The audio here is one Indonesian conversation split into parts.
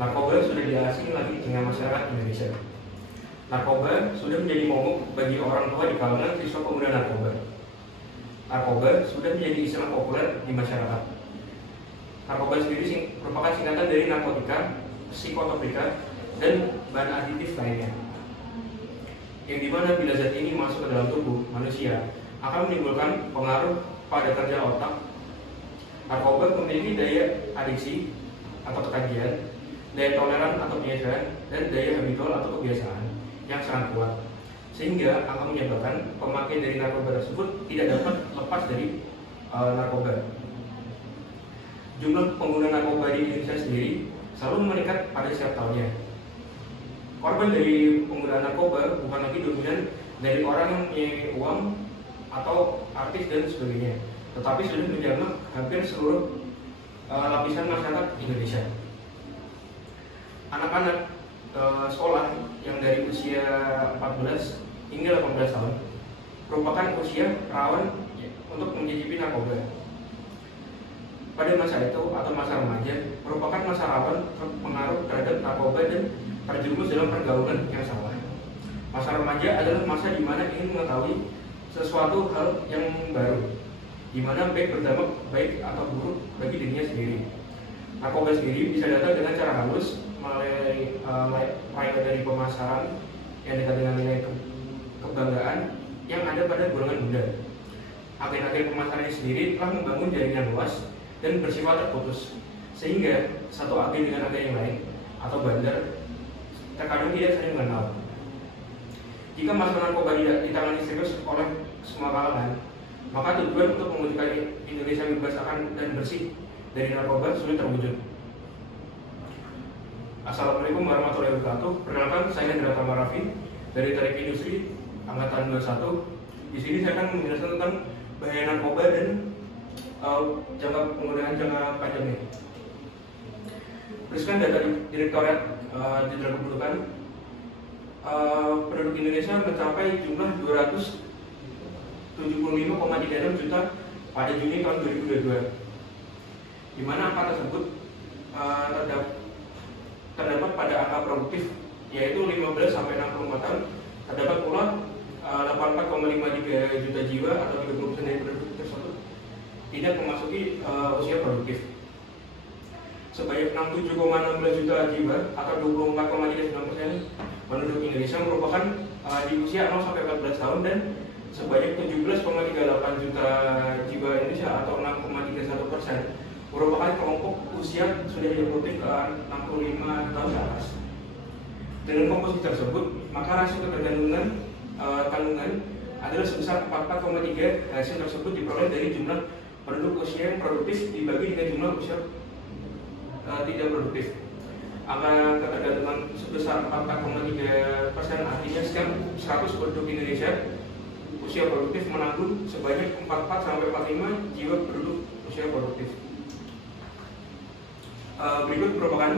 Narkoba sudah diasing lagi di tengah masyarakat Indonesia. Narkoba sudah menjadi momok bagi orang tua di kalangan siswa pemuda narkoba. Narkoba sudah menjadi istilah populer di masyarakat. Narkoba sendiri merupakan singkatan dari narkotika, psikotropika, dan bahan aditif lainnya. Yang dimana bila zat ini masuk ke dalam tubuh manusia akan menimbulkan pengaruh pada kerja otak. Narkoba memiliki daya adiksi atau ketagihan, daya toleran atau penyesalan, dan daya habitual atau kebiasaan yang sangat kuat, sehingga akan menyebabkan pemakaian dari narkoba tersebut tidak dapat lepas dari narkoba. Jumlah pengguna narkoba di Indonesia sendiri selalu meningkat pada setiap tahunnya. Korban dari penggunaan narkoba bukan lagi dominan dari orang yang punya uang atau artis dan sebagainya, tetapi sudah menjamak hampir seluruh lapisan masyarakat Indonesia. Anak-anak sekolah yang dari usia 14 hingga 18 tahun merupakan usia rawan untuk mencicipi narkoba. Pada masa itu atau masa remaja merupakan masa rawan pengaruh terhadap narkoba dan terjerumus dalam pergaulan yang salah. Masa remaja adalah masa di mana ingin mengetahui sesuatu hal yang baru, di mana baik berdampak baik atau buruk bagi dirinya sendiri. Narkoba sendiri bisa datang dengan cara halus mulai dari pemasaran yang dekat dengan nilai kebanggaan yang ada pada golongan muda. Agen-agen pemasarannya sendiri telah membangun jaringan luas dan bersifat terputus, sehingga satu agen dengan agen yang lain atau bandar terkadang tidak saling mengenal. Jika masalah narkoba tidak ditangani serius oleh semua kalangan, maka tujuan untuk mewujudkan Indonesia bebas akan dan bersih dari narkoba sulit terwujud. Assalamualaikum warahmatullahi wabarakatuh. Perkenalkan, saya Hendra Tamarafin dari Teknik Industri Angkatan 21. Di sini saya akan menjelaskan tentang bahaya narkoba dan jangka penggunaan jangka panjangnya. Berdasarkan data Direktorat Jenderal Kependudukan, penduduk Indonesia mencapai jumlah 275,36 juta pada Juni tahun 2022, di mana angka tersebut terdapat pada angka produktif yaitu 15 sampai 64 tahun. Terdapat pula 84,53 juta jiwa atau 30% dari penduduk tersebut tidak memasuki usia produktif. Sebanyak 67,16 juta jiwa atau 24,39% penduduk Indonesia merupakan di usia 0 sampai 14 tahun, dan sebanyak 17,38 juta jiwa Indonesia atau 6,31% merupakan kelompok usia sudah produktif 65 tahun ke atas. Dengan komposisi tersebut, maka rasio ketergantungan kandungan adalah sebesar 44,3. Hasil tersebut diperoleh dari jumlah penduduk usia yang produktif dibagi dengan jumlah usia tidak produktif. Angka ketergantungan sebesar 44,3%, artinya setiap 100 penduduk Indonesia usia produktif menanggung sebanyak 44 sampai 45 jiwa penduduk usia produktif. Berikut merupakan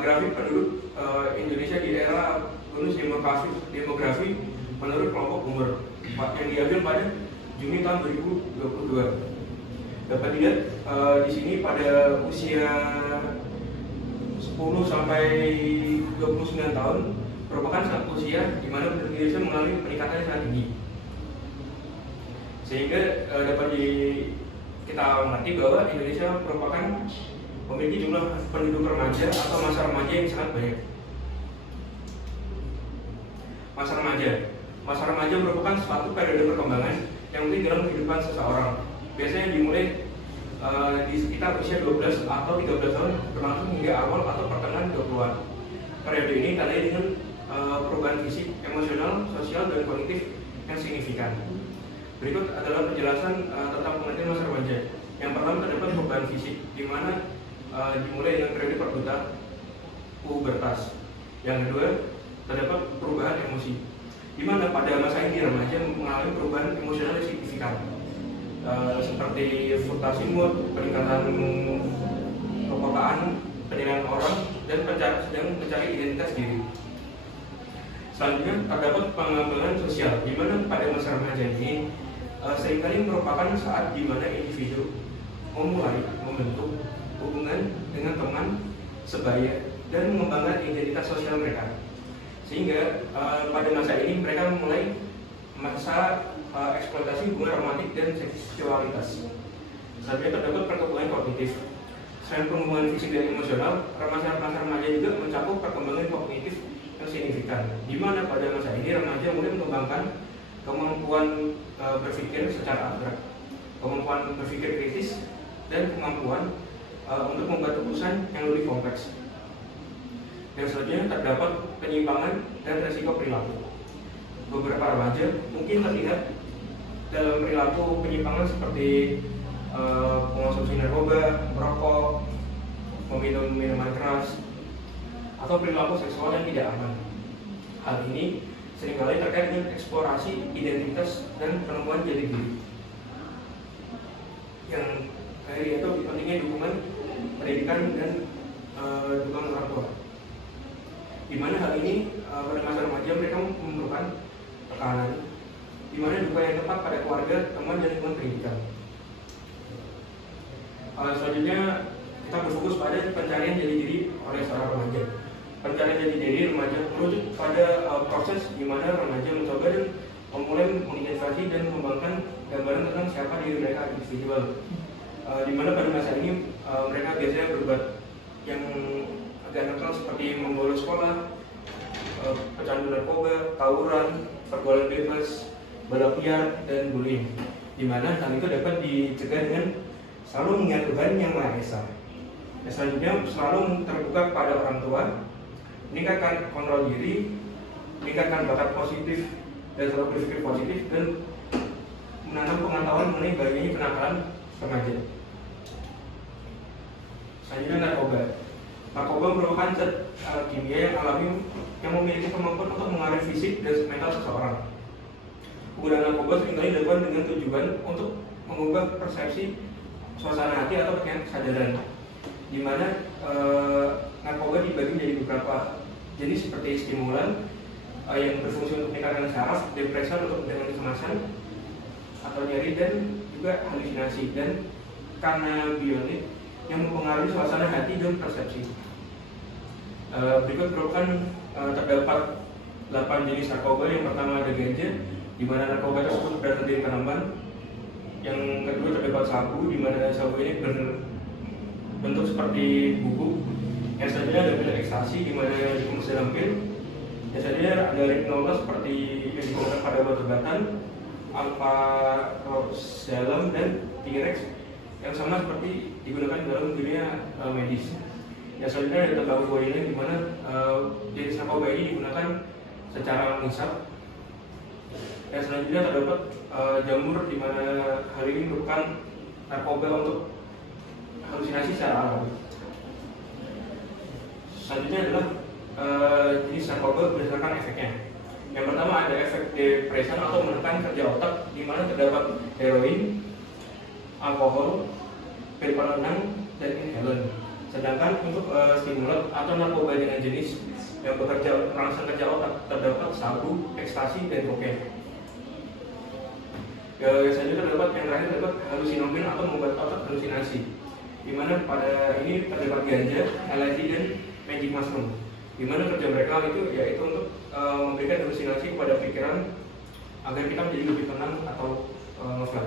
grafik penduduk Indonesia di era bonus demografi menurut kelompok umur yang diambil pada Juni tahun 2022. Dapat dilihat di sini pada usia 10 sampai 29 tahun merupakan satu usia di mana penduduk Indonesia mengalami peningkatan yang sangat tinggi, sehingga dapat kita mengerti bahwa Indonesia merupakan memiliki jumlah penduduk remaja atau masa remaja yang sangat banyak. Masa remaja merupakan suatu periode perkembangan yang penting dalam kehidupan seseorang. Biasanya dimulai di sekitar usia 12 atau 13 tahun berlangsung hingga awal atau pertengahan 20-an. Periode ini tandai dengan perubahan fisik, emosional, sosial, dan kognitif yang signifikan. Berikut adalah penjelasan tentang pengertian masa remaja. Yang pertama terdapat perubahan fisik, di mana dimulai dengan periode pubertas. Yang kedua terdapat perubahan emosi, di mana pada masa ini remaja mengalami perubahan emosional yang signifikan, seperti fluktuasi mood, peningkatan kepekaan, penilaian orang, dan sedang mencari identitas diri. Selanjutnya terdapat pengembangan sosial, di mana pada masa remaja ini seringkali merupakan saat di mana individu memulai membentuk hubungan dengan teman sebaya dan mengembangkan identitas sosial mereka. Sehingga pada masa ini mereka mulai masa eksploitasi hubungan romantik dan seksualitas. Selanjutnya terdapat perkembangan kognitif. Selain perkembangan fisik dan emosional, remaja juga mencakup perkembangan kognitif yang signifikan, di mana pada masa ini remaja mulai mengembangkan kemampuan berpikir secara abstrak, kemampuan berpikir kritis, dan kemampuan untuk membuat keputusan yang lebih kompleks. Yang selanjutnya terdapat penyimpangan dan resiko perilaku. Beberapa remaja mungkin terlihat dalam perilaku penyimpangan seperti mengonsumsi narkoba, merokok, meminum minuman keras, atau perilaku seksual yang tidak aman. Hal ini seringkali terkait dengan eksplorasi identitas dan penemuan jati diri. Yang terakhir itu pentingnya dukungan pendidikan dan dukungan orang tua. Di mana hal ini pada masa remaja mereka memerlukan tekanan, di mana dukungan yang tepat pada keluarga, teman, dan lingkungan pendidikan. Selanjutnya kita berfokus pada pencarian jati diri oleh seorang remaja. Pencarian jati diri remaja merujuk pada proses di mana remaja mencoba dan memulai mengidentifikasi dan mengembangkan gambaran tentang siapa diri mereka individual. Di mana pada masa ini mereka biasanya berbuat yang agak nakal seperti membolos sekolah, pecandu narkoba, tawuran, pergaulan bebas, balap liar, dan bullying. Di mana hal itu dapat dicegah dengan selalu mengingat Tuhan Yang Maha Esa. Selanjutnya selalu terbuka pada orang tua, meningkatkan kontrol diri, meningkatkan bakat positif dan selalu berpikir positif, dan menanam pengetahuan mengenai bahayanya kenakalan remaja. Selanjutnya narkoba. Narkoba merupakan zat kimia yang alami yang memiliki kemampuan untuk mengaruhi fisik dan mental seseorang. Penggunaan narkoba seringkali dilakukan dengan tujuan untuk mengubah persepsi suasana hati atau kesadaran, di mana narkoba dibagi menjadi beberapa jenis seperti stimulan yang berfungsi untuk meningkatkan saraf, depresan untuk meningkatkan kecemasan atau nyeri, dan juga halusinasi, dan kanabinoid yang mempengaruhi suasana hati dan persepsi. Berikut merupakan terdapat 8 jenis narkoba. Yang pertama ada ganja, di mana narkoba tersebut berasal dari tanaman. Yang kedua terdapat sabu, di mana sabu ini berbentuk seperti bubuk. Yang selanjutnya ada pil ekstasi, di mana dikemas dalam pil. Yang selanjutnya ada ripnola seperti yang digunakan pada obat-obatan, alprazolam, dan T-rex yang sama seperti digunakan dalam dunia medis. Yang selanjutnya ada tembakau ini, di mana jenis narkoba ini digunakan secara mengisap. Yang selanjutnya terdapat jamur, di mana hal ini merupakan narkoba untuk halusinasi secara alami. Selanjutnya adalah jenis narkoba berdasarkan efeknya. Yang pertama ada efek depresan atau menekan kerja otak, di mana terdapat heroin, alkohol, pil penenang, dan inhalan. Sedangkan untuk stimulan atau narkoba dengan jenis yang bekerja merangsang kerja otak terdapat sabu, ekstasi, dan kokain. Yang selanjutnya terdapat yang terakhir terdapat halusinogen atau membuat otak halusinasi, di mana pada ini terdapat ganja, LSD, dan magic mushroom, di mana kerja mereka itu yaitu untuk memberikan halusinasi kepada pikiran agar kita menjadi lebih tenang atau ngeflat.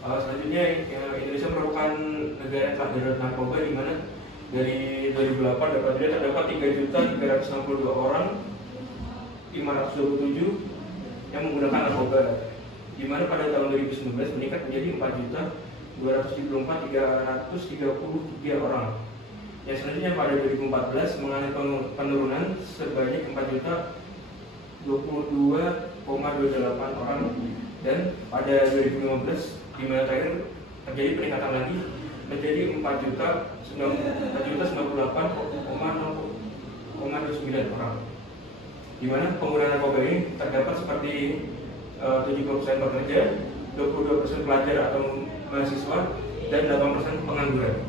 Selanjutnya Indonesia merupakan negara yang telah darurat narkoba, di mana dari 2008 terdapat 3.362 orang 527 yang menggunakan narkoba, di mana pada tahun 2019 meningkat menjadi 4.274.333 orang. Yang selanjutnya pada 2014 mengalami penurunan sebanyak 4.022,28 orang, dan pada 2015 di mana terakhir terjadi peningkatan lagi menjadi 4.098,09 orang. Di mana penggunaan narkoba ini terdapat seperti 70% pekerja, 22% pelajar atau mahasiswa, dan 8% pengangguran.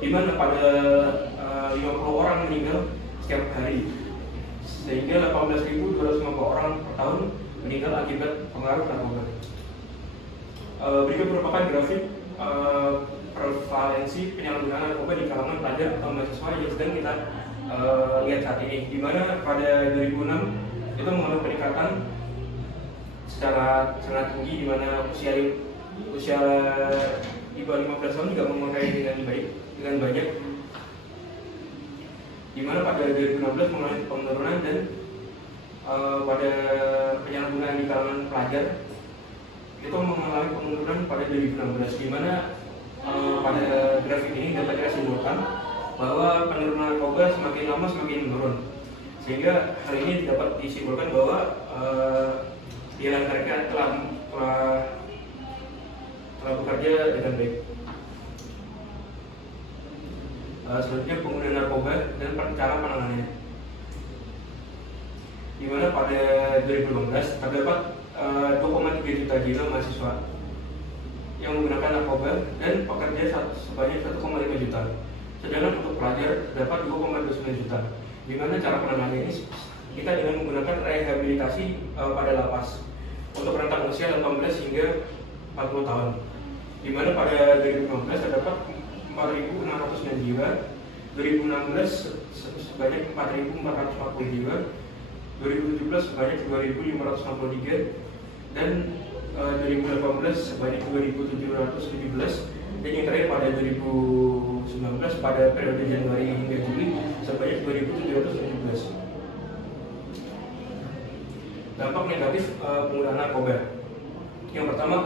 Di mana pada 50 orang meninggal setiap hari, sehingga 18.250 orang per tahun meninggal akibat pengaruh narkoba. Berikut merupakan grafik prevalensi penyalahgunaan narkoba di kalangan pelajar atau mahasiswa yang sedang kita lihat saat ini, di mana pada 2006 itu mengalami peningkatan secara sangat tinggi, di mana usia di bawah 15 tahun juga menguasai dengan banyak, di mana pada 2016 mengalami penurunan, dan pada penyalahgunaan di kalangan pelajar itu mengalami penurunan pada 2016, di mana pada grafik ini dapat kita simpulkan bahwa penurunan narkoba semakin lama semakin menurun, sehingga hal ini dapat disimpulkan bahwa pilihan mereka telah bekerja dengan baik. Selanjutnya penggunaan narkoba dan cara penanganannya, di mana pada 2015 terdapat 2,3 juta jiwa mahasiswa yang menggunakan narkoba dan pekerja sebanyak 1,5 juta. Sedangkan untuk pelajar terdapat 2,29 juta. Di mana cara penanganannya ini kita dengan menggunakan rehabilitasi pada lapas untuk rentang usia 18 hingga 40 tahun. Di mana pada 2015 terdapat 4.609 jiwa, 2016 sebanyak 4.440 jiwa, 2017 sebanyak 2.563, dan 2018 sebanyak 2.717, dan yang terakhir pada 2019 pada periode Januari hingga Juli sebanyak 2.717. Dampak negatif penggunaan narkoba. Yang pertama,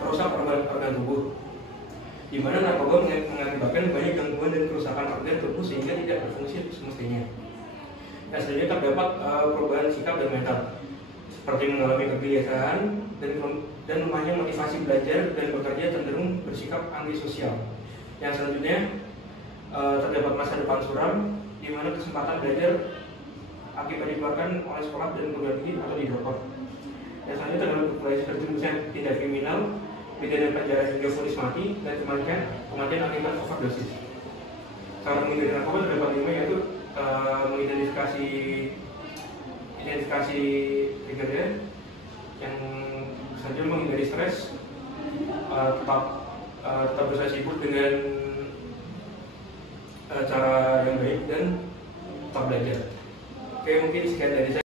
merusak organ tubuh, di mana narkoba mengakibatkan banyak gangguan dan kerusakan organ tubuh sehingga tidak berfungsi semestinya. Dan selanjutnya terdapat perubahan sikap dan mental, seperti mengalami kegelisahan dan lemahnya motivasi belajar dan bekerja, cenderung bersikap antisosial. Yang selanjutnya terdapat masa depan suram, di mana kesempatan belajar akibat dikeluarkan oleh sekolah dan perguruan tinggi atau didropot. Yang selanjutnya terdapat terjerumusnya tindak kriminal, pidana penjara hingga vonis mati, dan kematian akibat overdosis. Cara menghindari narkoba terdapat 5, yaitu mengidentifikasi triggernya, yang selanjutnya menghindari stres, tetap berusaha sibuk dengan cara yang baik, dan tetap belajar. Oke, mungkin sekian dari saya.